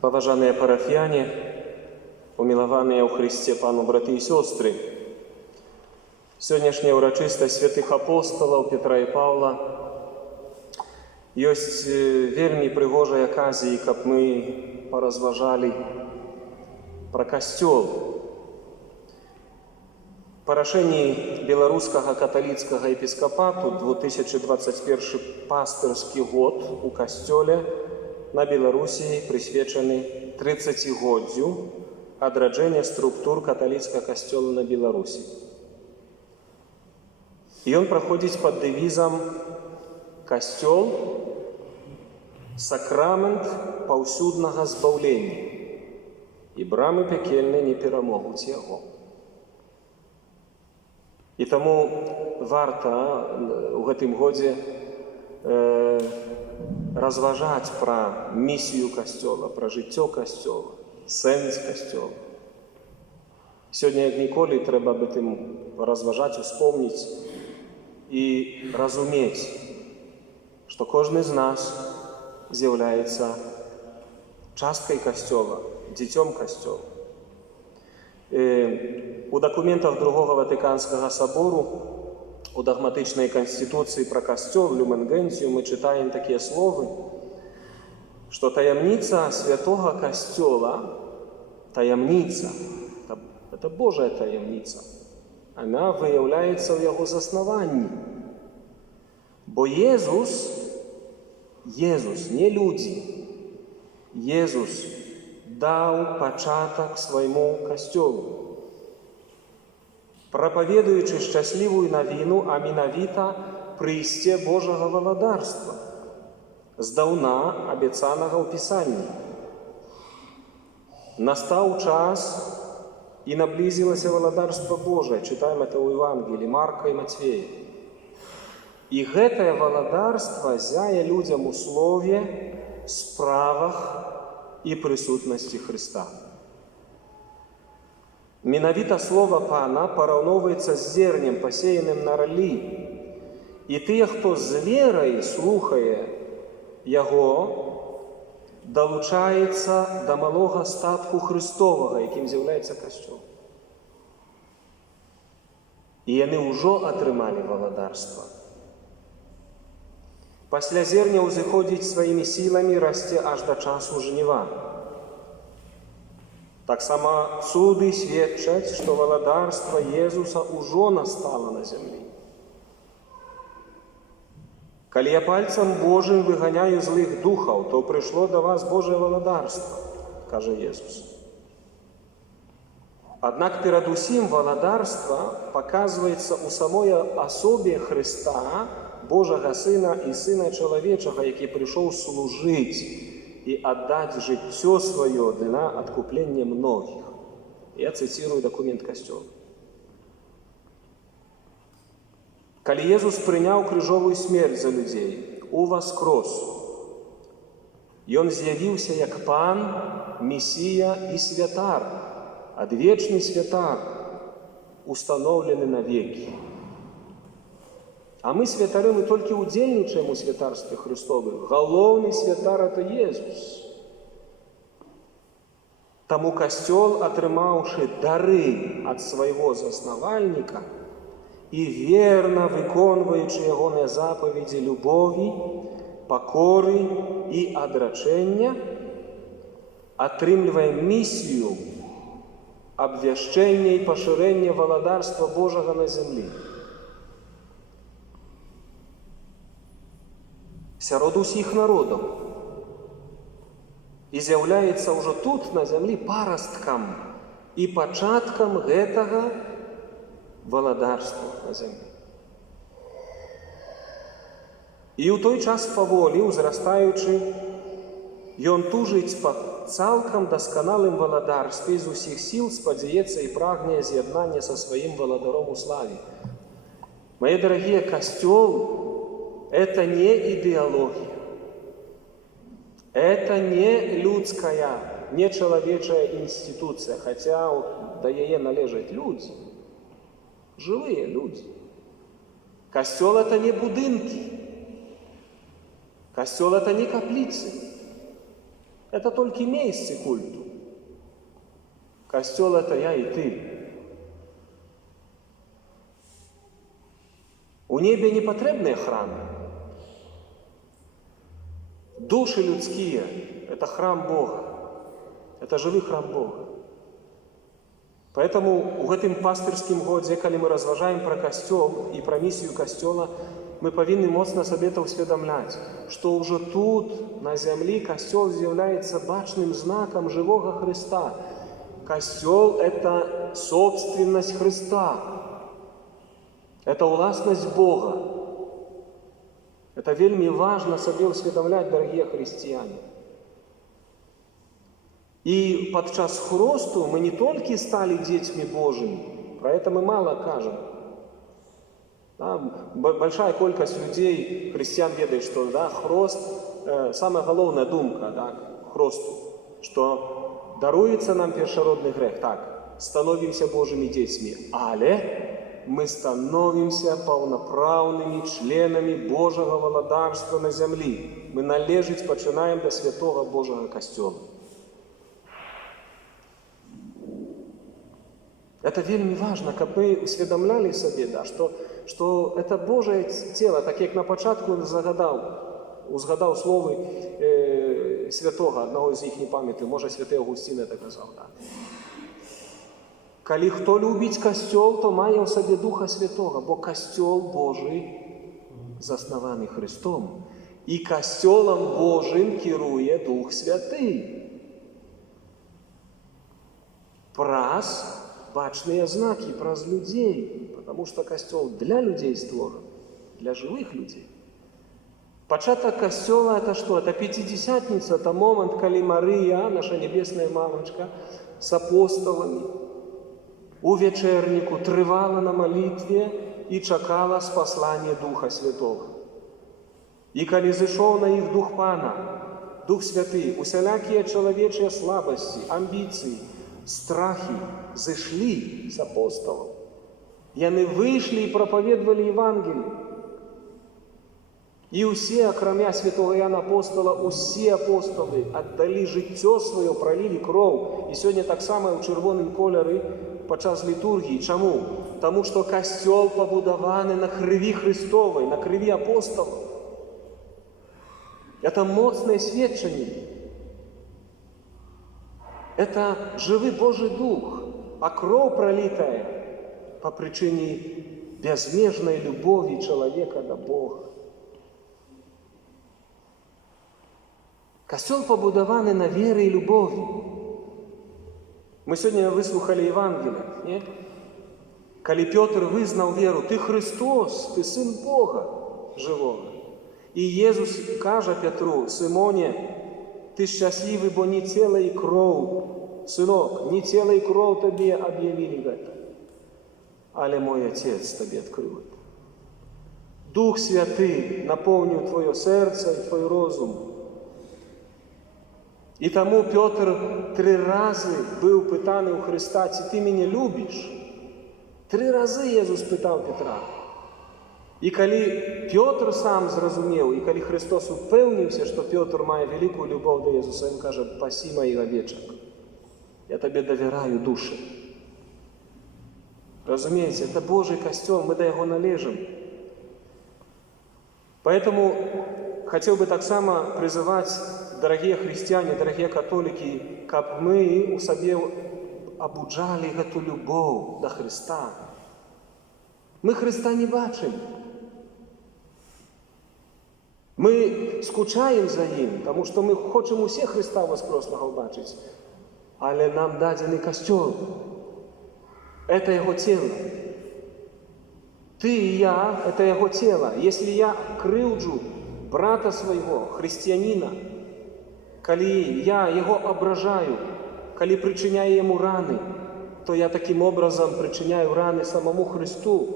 Паважаныя парафіяне, умілаваныя ў Хрысце Пану браты і сёстры, сённяшняя ўрачыстасць святых апосталаў Петра і Паўла ёсць вельмі прыгожай аказіяй, каб мы паразважалі пра касцёл. Па рашэнні беларускага каталіцкага епіскапату 2021 пастырскі год у касцёле на Беларусі прысвечаны 30-годдзю адраджэння структур каталіцкага касцёла на Беларусі. І ён праходзіць пад дэвізам «Касцёл – сакрамент паўсюднага збаўлення, і брамы пякельныя не перамогуць яго». І таму варта ў гэтым годзе разважаць пра місію касцёла, пра жыццё касцёла, сэнс касцёла. Сёння, як ніколі, трэба аб гэтым разважаць, успомніць і разумець, што кожны з нас з'яўляецца часткай касцёла, дзіцём касцёла. У дакументах Другога Ватыканскага сабору, у дагматычнай канстытуцыі пра касцёл, Люмен Гентиум, мы чытаем такія словы, што таямніца святога касцёла, таямніца, это Божая таямніца, она выяўляецца ў яго заснаванні. Бо Езус, не людзі, Езус даў пачатак свайму касцёлу, прапаведуючы шчаслівую навіну, а менавіта прыйсце Божага валадарства, здаўна абяцанага ў Пісанні. Настаў час і наблізілася валадарства Божае, чытаем это ў Евангеліі Марка і Мацвея. І гэтае валадарства зяе людзям у слове, справах і прысутнасці Хрыста. Менавіта слова Пана параўноўваецца з зернем, пасеяным на раллі. І тыя, хто з верай слухае яго, далучаецца да малога статку Христовага, якім з'яўляецца касцёл. І яны ўжо атрымалі валадарства. Пасля зерня ўзыходзіць сваімі сіламі, расце аж да часу жніва. Таксама цуды сведчаць, што валадарства Езуса ўжо настала на зямлі. Калі я пальцам Божым выганяю злых духаў, то прыйшло да вас Божае валадарства, кажа Езус. Аднак перадусім валадарства паказваецца ў самой асобе Хрыста, Божага Сына і Сына Чалавечага, які прыйшоў служыць і аддаць жыццё сваё для адкуплення многіх. Я цытірую дакумент касцёла. Калі Езус прыняў крыжовую смерць за людзей, уваскрос, Ён з'явіўся як Пан, Месія і святар, адвечны святар, устаноўлены навекі. А мы, святары, мы толькі ўдзельнічаем у святарстве Христовым. Галоўны святар – это Езус. Таму касцёл, атрымаўшы дары ад свайго заснавальніка і верна выконваючы ягоныя запаведзі любові, пакоры і адрачэння, атрымлівае місію абвяшчэння і пашырэння валадарства Божага на зямлі. Сярод усіх народаў. І з'яўляецца ўжо тут, на зямлі, парасткам і пачаткам гэтага валадарства на зямлі. І ў той час паволі, узрастаючы, ён тужыць па цалкам дасканалым валадарстве, з усіх сіл спадзяецца і прагне з'яднання са сваім валадаром у славе. Мае дарагія, касцёл – это не идеология, это не людская, не человечая институция, хотя до яе належат люди, живые люди. Костел – это не будинки, костел – это не каплицы. Это только месцы культу. Костел – это я и ты. У небе не потребные храмы. Души людские – это храм Бога. Это живый храм Бога. Поэтому в этом пастырском годе, когда мы разважаем про костел и про миссию костела, мы повинны моцно себе это усведомлять, что уже тут, на земле, костел является бачным знаком живого Христа. Костел – это собственность Христа. Это властность Бога. Это вельми важно себе усведомлять, дорогие христиане. И подчас хросту мы не только стали детьми Божьими, про это мы мало кажем. Да, большая колькость людей, христиан, ведает, что хрост, самая головная думка хросту, что даруется нам першородный грех. Так, становимся Божьими детьми, але мы становимся полноправными членами Божьего владарства на земле. Мы належить починаем до святого Божьего костела. Это вельми важно, как мы усведомляли себе, что это Божье тело, так як на початку узгадав слови святого, одного з їх не пам'ятаю, може святий Августин це казав. Коли хто любить костел, то має в собі Духа Святого, бо костел Божий заснований Христом. І костелом Божим керує Дух Святий. Праз бачные знаки, праз людей, потому что костел для людей створен, для живых людей. Початок костела это что? Это Пятидесятница, это момент, когда Мария, наша небесная мамочка, с апостолами у вечернику тривала на молитве и чекала спаслания Духа Святого. И когда зашел на их Дух Пана, Дух Святый, усялякие человечьи слабости, амбиции, страхи зашли с апостолов. И они вышли и проповедовали Евангелие. И все, кроме святого Иоанна Апостола, все апостолы отдали життя свое, пролили кров. И сегодня так само у червоним кольори подчас литургии. Чому? Тому что костел побудований на крові Христовой, на крові апостолов. Это моцное свідчення. Это живый Божий Дух, а кровь пролитая по причине безмежной любови человека до Бога. Костел побудований на вере и любови. Мы сегодня выслухали Евангелие, не? Коли Петр вызнал веру, ты Христос, ты Сын Бога живого. И Иисус каже Петру, Симоне, ты счастливый, бо не тело и кровь, сынок, не тело и кровь тебе объявили это, але мой Отец тебе открыл. Дух Святый наполнил твое сердце и твой разум. И тому Петр 3 раза был пытанный у Христа, ты меня любишь? 3 раза Иисус пытал Петра. И коли Петр сам зрозумел, и коли Христос упевнився, что Петр має велику любов до Ісуса, він каже, паси моїх овечок, я тебе доверяю душе. Разумеется, это Божий костел, мы до его належим. Поэтому хотел бы так само призывать, дорогие христиане, дорогие католики, как мы у себе обуджали эту любовь до Христа. Мы Христа не бачим. Ми скучаємо за ним, тому що ми хочемо усіх Христа Воскресного бачити. Але нам дадений костел. Это Его тело. Ты и я – это Его тело. Если я кривджу брата своего, христианина, коли я его ображаю, коли причиняю ему раны, то я таким образом причиняю раны самому Христу.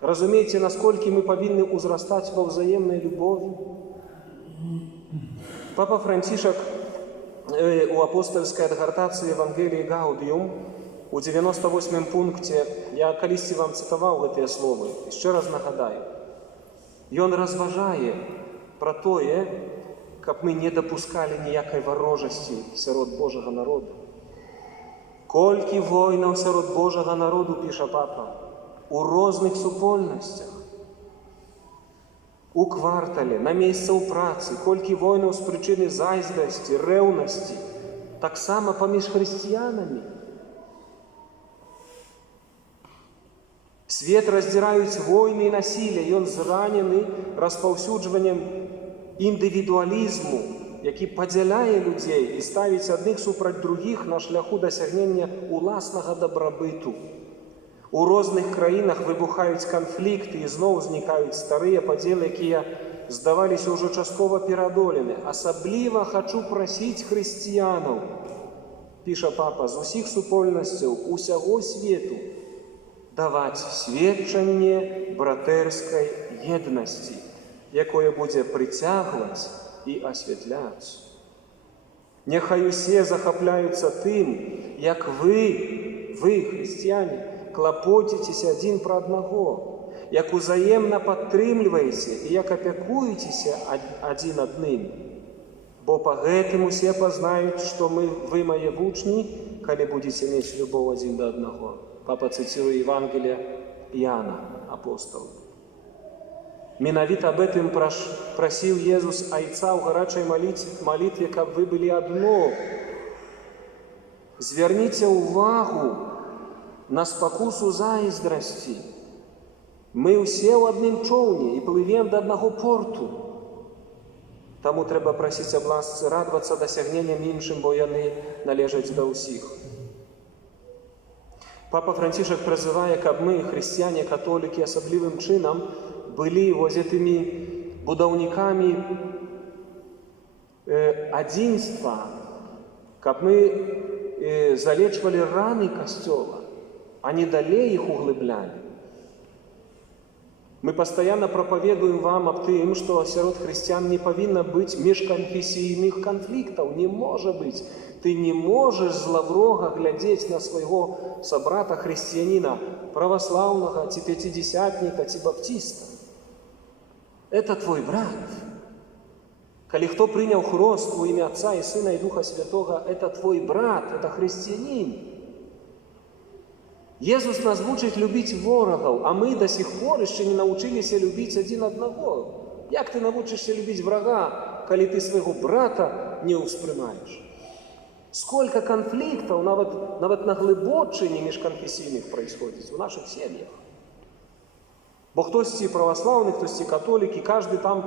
Разумеете, насколько мы повинны узрастать во взаимной любови? Папа Францишек у апостольской адгортации Евангелии Гаудиум у 98-м пункте, я колись вам цитовал эти слова, еще раз нагадаю. И он разважает про то, каб мы не дапускалі ніякай варожасці сярод Божага народу. Колькі войнаў сярод Божага народу, піша папа, у розных супольнасцях, у квартале, на месцы ў працы, колькі войнаў з прычыны зайздрасці, рэўнасці, таксама паміж хрысціянамі. Свет раздзіраюць войны і насілле, ён зранены распаўсюджваннем індывідуалізму, які падзяляе людзей і ставіць адных супраць другіх на шляху дасягнення уласнага дабрабыту. У розных краінах выбухаюць канфлікты і зноў узнікаюць старыя падзелы, якія здаваліся ўжо часткова перадолены. Асабліва хачу прасіць хрысціянаў, піша папа, з усіх супольнасцяў усяго свету даваць сведчанне братэрскай еднасці, якое будзе прыцягваць і асвятляць. Няхай усе захапляюцца тым, як вы, хрысціяне, клапоціцеся адзін пра аднаго, як узаемна падтрымліваеце і як апякуецеся адзін адным. Бо па гэтым усе пазнаюць, што вы мае вучні, калі будзеце мець любоў адзін да аднаго. Папа цытуе Евангелие Иоанна, апостол. Менавіта аб гэтым прасіў Езус Айца ў гарачай малітве, каб вы былі адно. Звярніце ўвагу на спакусу зайздрасці. Мы ўсе ў адным чоўне і плывем да аднаго порту. Таму трэба прасіць аб ласцы, радавацца дасягненням іншым, бо яны належаць да ўсіх. Папа Францішак прызывае, каб мы, хрысціяне, католікі, асаблівым чынам былі вось гэтымі будаўнікамі адзінства, каб мы залечвалі раны касцёла, а не далей іх углыблялі. Мы пастаянна прапаведуем вам аб тым, што сярод хрысціян не павінна быць міжканфесійных канфліктаў. Не можа быць. Ты не можаш злаврога глядзець на свайго сабрата хрысціяніна, праваслаўнага, ці пяцідзясятніка, ці баптіста. Это твой брат. Калі хто прыняў хрост у імя Отца і Сына і Духа Святога, это твой брат, это хрысціянін. Езус нас вучыць любіць ворагаў, а мы до сих пор яшчэ не навучыліся любіць адзін аднаго. Як ты навучышся любіць врага, калі ты свайго брата не ўспрымаеш? Сколько конфликтов, нават на глыбочыне міжканфесійных происходит у наших семьях. Бо хтосьці праваслаўны, хтосьці католікі, каждый там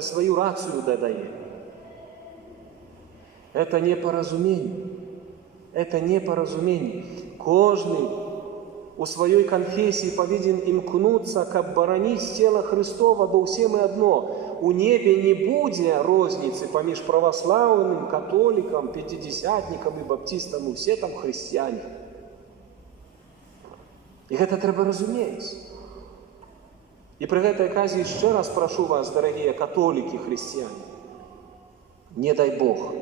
свою рацию дадае. Это непоразумение. Это непоразумение. Кожны у сваёй канфесіі павінен імкнуцца, каб бараніць цела Христова, бо ўсе мы адно. У небе не будзе розніцы паміж праваслаўным, католікам, пяцідзясятнікам і баптістам, усе там хрысціяне. І гэта трэба разумець. І пры гэтай аказіі яшчэ раз прашу вас, дарагія католікі, хрысціяне, не дай Бог,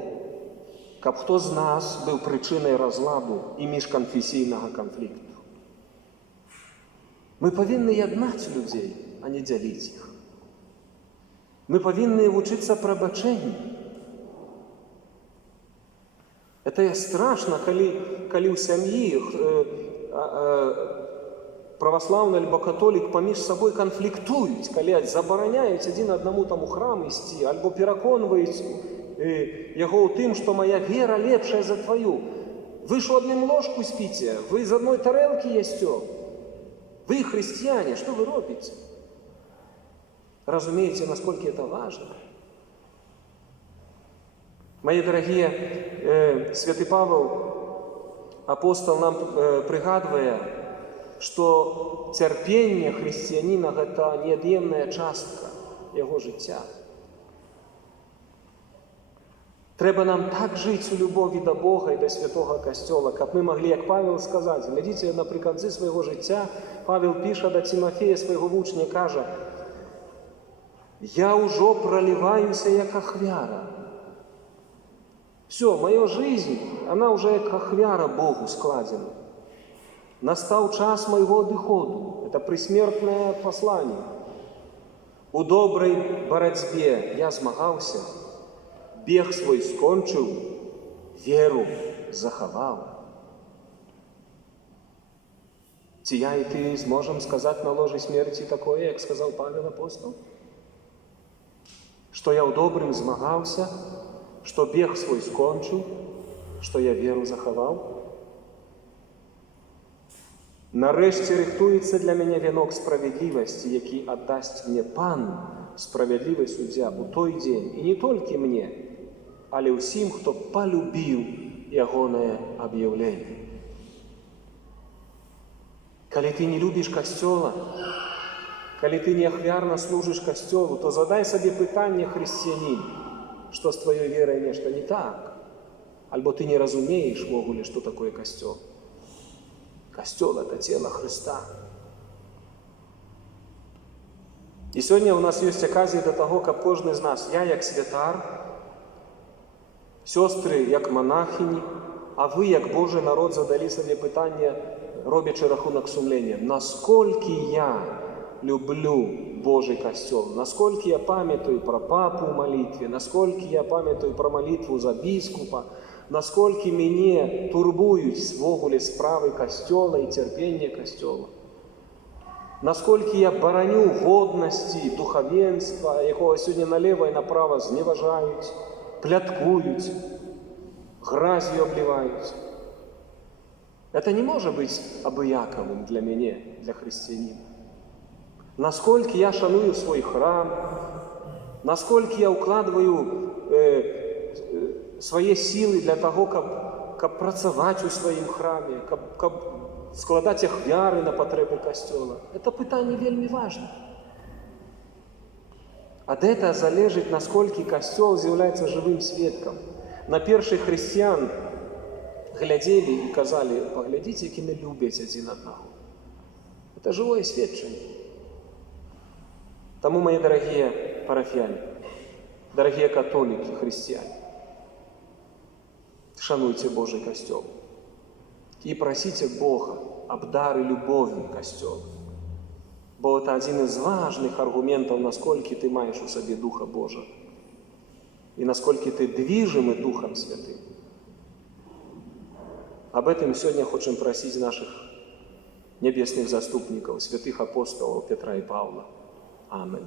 каб хто з нас быў прычынай разладу і міжканфесійнага канфлікту. Мы павінны яднаць людзей, а не дзяліць іх. Мы павінны вучыцца прабачэнню. Это страшна, калі ў сям'і праваслаўны альбо католік паміж сабой канфліктуюць, калі забараняюць адзін аднаму там у храм ісці, альбо пераконваюць яго ў тым, што моя вера лепшая за твою. Вы ж у адным ложку спіце, вы з адной тарэлкі ясцё. Вы хрысціяне, што вы робіце? Разумеете, насколько это важно? Мои дорогие, святы Павел, апостол, нам прыгадвае, што цярпенне хрысціяніна – гэта неад'емная частка яго жыцця. Трэба нам так жыць у любові да Бога і да святога Касцёла, каб мы маглі, як Павел, сказаць. Глядзіце, напрыканцы свайго жыцця Павел піша да Тимофея, свайго вучня, кажа: «Я ўжо проліваюся, як ахвяра». Все, моя жизнь, она уже как ахвяра Богу складена. Настал час моего адыходу. Это присмертное послание. У доброй борьбе я змагаўся, бег свой скончыў, веру захаваў. Ці я і ты зможам сказаць на ложы смерці такое, як сказаў Павел апостол? Што я ў добрым змагаўся, што бег свой скончыў, што я веру захаваў? Нарэшце рыхтуецца для мяне вянок справядлівасці, які аддасць мне Пан, справядлівы суддзя, у той дзень. І не толькі мне, але ўсім, хто палюбіў ягонае аб'яўленне. Калі ты не любіш Касцёла, калі ты не ахвярна служыш Касцёлу, то задай сабе пытанне, хрысціянін, што з тваёй верай нешта не так, альбо ты не разумееш ввогуле, што такое Касцёл. Касцёл – это тело Христа. І сёння ў нас ёсць аказія да таго, каб кожны з нас, я як святар, сёстры як монахіні, а вы як Божий народ задалі сабе пытанне, робячы рахунак сумлення. Насколькі я люблю Божий Касцёл, насколькі я памятаю пра папу ў малітве, насколькі я памятаю пра малітву за біскупа, насколькі мяне турбуюць ввогуле справы Касцёла і цярпенне Касцёла. Насколькі я бараню годнасці духавенства, якога сёння налева і направа зневажаюць, пляткуюць, гразью абліваюць. Это не можа быць абыякавым для мяне, для хрысціяніна. Насколькі я шаную свой храм, насколькі я ўкладваю свае сілы для таго, каб працаваць у сваім храме, каб складаць ахвяры на патрэбы Касцёла. Это пытанне вельмі важна. Ад гэта залежыць, насколькі Касцёл з'яўляецца жывым сведкам. На першых хрысціян глядзелі і казалі, паглядзіце, якімі любяць адзін аднаго. Это жывое сведчанне. Таму, мае дарагія парафіяне, дарагія католікі, хрысціяне, шануйце Божий Касцёл і прасіце Бога аб дары любові Касцёла. Бо это адзін з важных аргументаў, насколькі ты маеш у сабе Духа Божага і насколькі ты движимы Духом Святым. Об этом сёння хочам прасіць наших небесных заступнікаў, святых апостолаў Петра і Павла. Аминь.